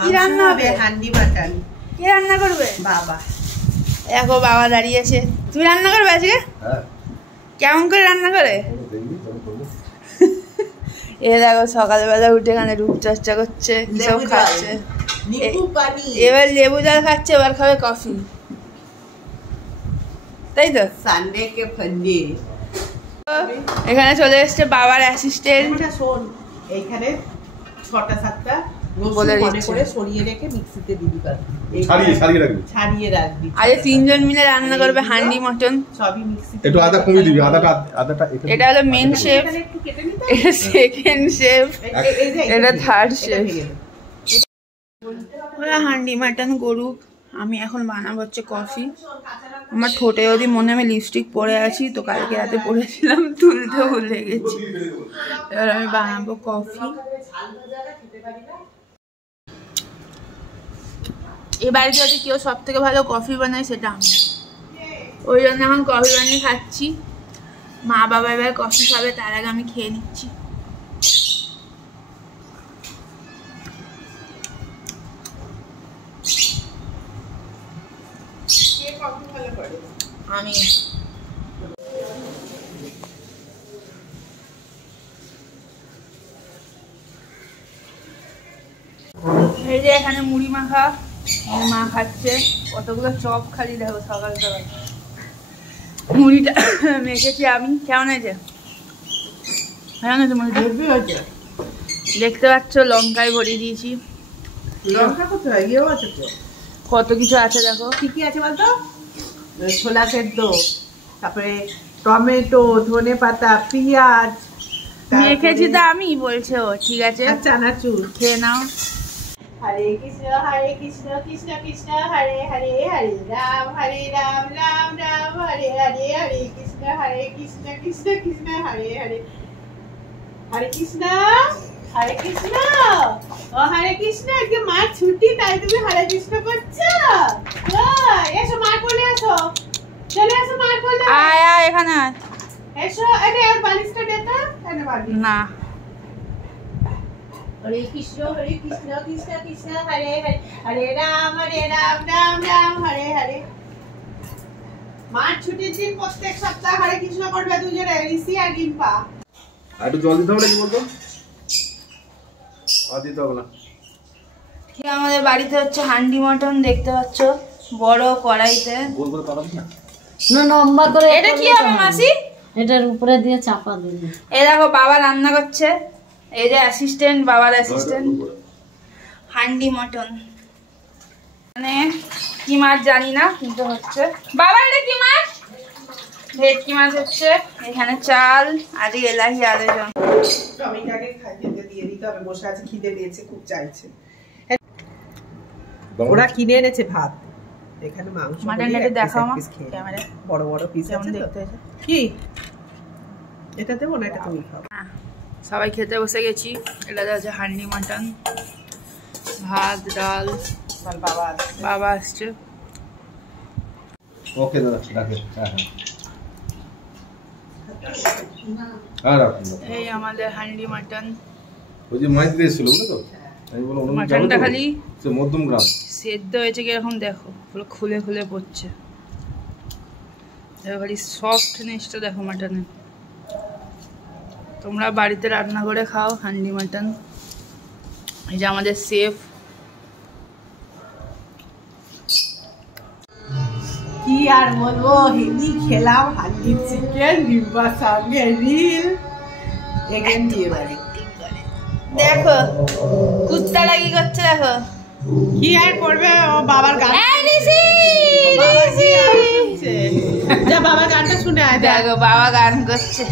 কি রান্না হবে? হান্ডি মাটন। কি রান্না করবে? বাবা। দেখো বাবা দাঁড়িয়ে আছে। তুমি রান্না করবে আজকে? হ্যাঁ। কেমন করে রান্না করে? এ দেখো সকালবেলা উঠে এখানে রূপচর্চা করছে, কিসব খাচ্ছে। এবার লেবু জল খাচ্ছে, এবার খাবে কফি, তাই তো? সানডে কে ফান্ডে। এখানে চলে এসছে বাবার অ্যাসিস্ট্যান্ট। শোন, এইখানে 6টা 7টা বলে করে সরিয়ে রেখে মিক্সিতে দিবি, ছাড়িয়ে রাখবি। আরে 3 জন মিলে রান্না করবে হান্ডি মটন, সবই মিক্সিতে। একটু আদা কমিয়ে দিবি, আদাটা এটা হলো মেন শেফ, এটা সেকেন্ড শেফ, এটা থার্ড শেফ। ওরা হান্ডি মটন করুক, আমি এখন বানাবো হচ্ছে কফি। আমার ঠোঁটে যদি মনে আমি লিপস্টিক পরে আছি, তো কালকে রাতে পরেছিলাম, তুলতে ভুলে গেছি। এবার আমি বানাবো কফি। এই বাড়িতে যদি কেউ সব থেকে ভালো কফি বানায় সেটা আমি, ওই জন্য এখন কফি বানিয়ে খাচ্ছি। মা বাবা এবার কফি খাবে, তার আগে আমি খেয়ে নিচ্ছি। আমি এই যে এখানে মুড়ি মাখা, মা খাচ্ছে। কতগুলো চপ খালি দেখো সকাল সকাল। মুড়িটা মেখেছি আমি। কেমন হয়েছে? কেমন হয়েছে মুড়িটা? দেখতে পাচ্ছ লঙ্কায় ভরিয়ে দিয়েছি। লঙ্কা কোথায়? ইয়েও আছে তো, কত কিছু আছে দেখো। কি কি আছে বলতো? ছোলা সেদ্ধ, তারপরে টমেটো, ধনে পাতা, পেঁয়াজ মেখেছি। তো আমি বলছে ও ঠিক আছে, চানাচুর খেয়ে নাও। হরে কৃষ্ণ কৃষ্ণ কৃষ্ণ হরে হরে, হরে রাম রাম রাম হরে হরে, হরে কৃষ্ণ কৃষ্ণ কৃষ্ণ হরে হরে, হরে কৃষ্ণ ও হরে কৃষ্ণ। আজকে মার ছুটি, তাই তুমি হরে কৃষ্ণ করছো? এসো মার কোলে, এসো চলে এসো মার কোলে। আয় আয় এখানে আয়, এসো। আরে আর বালিশটা দে তো, এনে বালিশ না। হরে কৃষ্ণ কৃষ্ণ কৃষ্ণ হরে হরে, হরে রাম রাম রাম হরে হরে। মার ছুটির দিন প্রত্যেক সপ্তাহে হরে কৃষ্ণ করবে দুজনে, ঋষি আর রিম্পা। আর একটু জল দিতে হবে নাকি বলতো? আর দিতে হবে না। কি আমাদের বাড়িতে হচ্ছে হান্ডি মটন, দেখতে পাচ্ছ বড় কড়াইতে। গোল করে পাকাবি না, না লম্বা করে। এটা কি হবে মাসি? এটার উপরে দিয়ে চাপা দিবি। এই দেখো বাবা রান্না করছে, এই যে অ্যাসিস্ট্যান্ট, বাবার অ্যাসিস্ট্যান্ট। হান্ডি মটন মানে কি মাছ জানি না, কিন্তু হচ্ছে। বাবা এটা কি মাছ? ভেটকি মাছ হচ্ছে। এখানে চাল আর এলাহি আয়োজন। টমেটোকে খাইতে দিয়ে দিতে হবে, বসে আছে, খিদে পেয়েছে, খুব চাইছে। ওরা কিনে এনেছে ভাত, এখানে মাংস। মাটনটা দেখাও মা, ক্যামেরায় বড় বড় পিস আছে দেখতে আছে। কি এটা দেবো না? এটা তুমি খাও। সবাই খেতে বসে গেছি। এটা হচ্ছে হান্ডি মটন, ভাত ডাল। বাবা আসছে। ওকে দাদা রাখে। এই আমাদের হান্ডি মটন। ওই যে মাছ দিয়েছিল বুঝলে তো, আমি বললাম মটনটা খালি মধ্যম গ্রাম সেদ্ধ হয়েছে কিরকম দেখো, পুরো খুলে খুলে পড়ছে। দেখো খালি সফট নেসটা দেখো মটনের। তোমরা বাড়িতে রান্না করে খাও হান্ডি মটন। এই যে আমাদের শেফ। কি আর বলবো, হেভি খেলাম হান্ডি চিকেন, ডিব্বা সঙ্গে রিল এগেন দিয়ে বাড়ি। দেখো কুত্তা লাগি করছে, দেখো কি আর করবে। ও বাবার গান, যা বাবার গানটা শুনে আয়। দেখো বাবা গান করছে।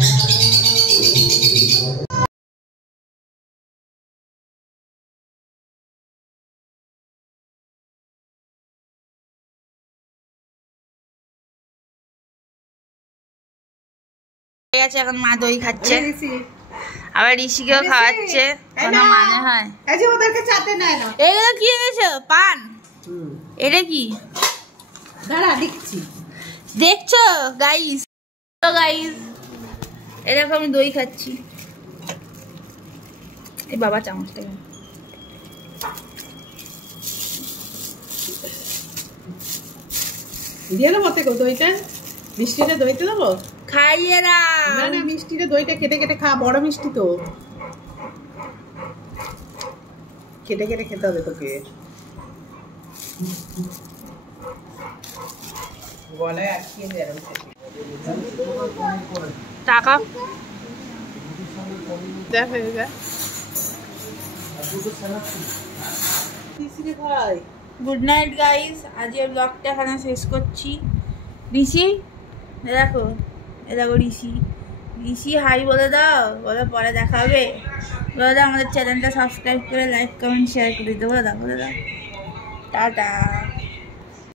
এখন মা দই খাচ্ছে, আবার ঋষিকেও খাওয়াচ্ছে। কোনো মানে হয়? এগুলো কি এনেছো? পান? এটা কি? দাঁড়া দেখছি। দেখছো গাইস? গাইস এরকম আমি দই খাচ্ছি। এই বাবা চামচটা দিয়ে দেবো থেকে দইটা, মিষ্টিটা দইতে দেবো, খাইয়ে না না মিষ্টিটা দইটা কেটে কেটে খা, বড় মিষ্টি তো কেটে কেটে খেতে হবে তোকে, গলায় আটকিয়ে যাবে টাকা ভাই। গুড নাইট গাইস, আজকের ব্লগটা এখানে শেষ করছি। ঋষি দেখো, এ দেখো ঋষি হাই বলে দাও, বলে পরে দেখা হবে, বলে দাও আমাদের চ্যানেলটা সাবস্ক্রাইব করে লাইক কমেন্ট শেয়ার করে দিতে, বলে দাও টাটা।